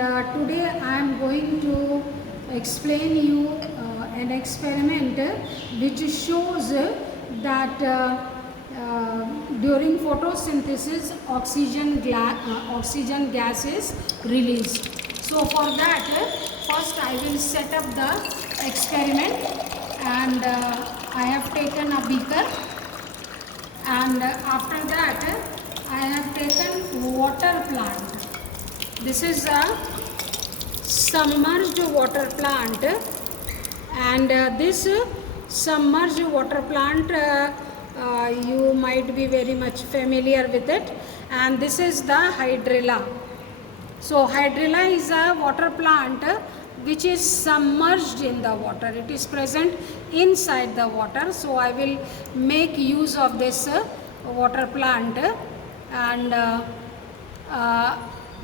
and today I am going to explain you an experiment which shows that during photosynthesis oxygen gas is released. So for that first I will set up the experiment, and I have taken a beaker, and after that I have taken water plant. This is a submerged water plant, and this submerged water plant you might be very much familiar with it, and this is the hydrilla. So hydrilla is a water plant which is submerged in the water. It is present inside the water. So I will make use of this water plant, and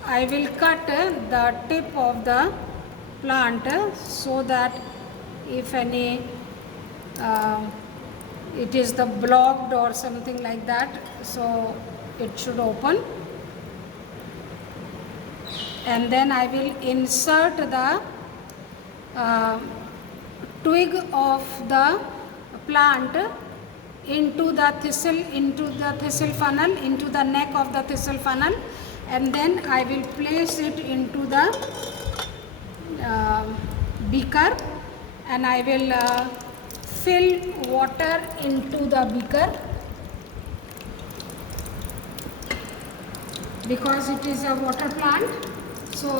I will cut the tip of the plant so that if any it is the blocked or something like that, so it should open. And then I will insert the twig of the plant into the thistle funnel, into the neck of the thistle funnel, and then I will place it into the beaker, and I will fill water into the beaker, because it is a water plant. So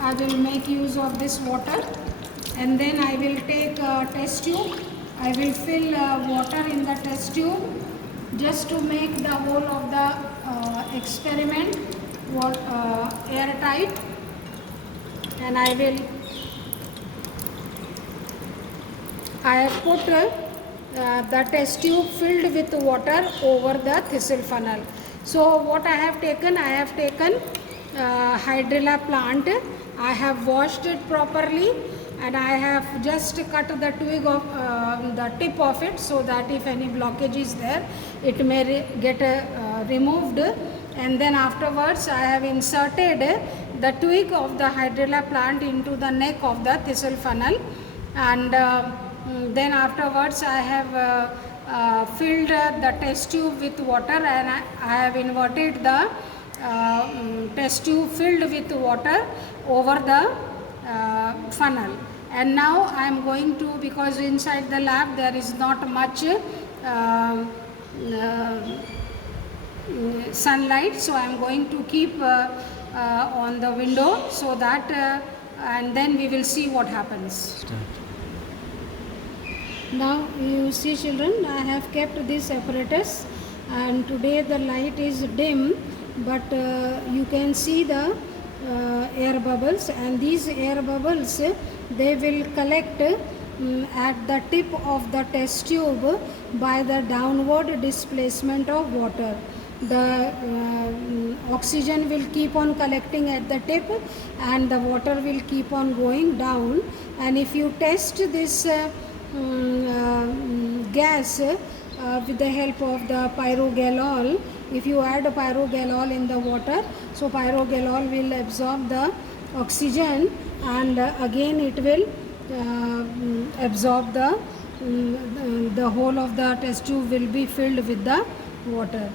I will make use of this water, and then I will take a test tube. I will fill water in the test tube just to make the whole of the experiment airtight, and I have put the test tube filled with water over the thistle funnel. So what I have taken hydrilla plant. I have washed it properly, and I have just cut the twig of the tip of it, so that if any blockage is there, it may get removed. And then afterwards I have inserted the twig of the hydrilla plant into the neck of the thistle funnel, and then afterwards I have filled the test tube with water, and I have inverted the test tube filled with water over the funnel. And now I am going to, because inside the lab there is not much sunlight, so I am going to keep on the window, so that and then we will see what happens. Now you see, children, I have kept this apparatus, and today the light is dim, but you can see the air bubbles, and these air bubbles, they will collect at the tip of the test tube by the downward displacement of water. The oxygen will keep on collecting at the tip, and the water will keep on going down. And if you test this gas with the help of the pyrogalol, if you add pyrogalol in the water, so pyrogalol will absorb the oxygen, and again it will absorb the whole of the test tube will be filled with the water.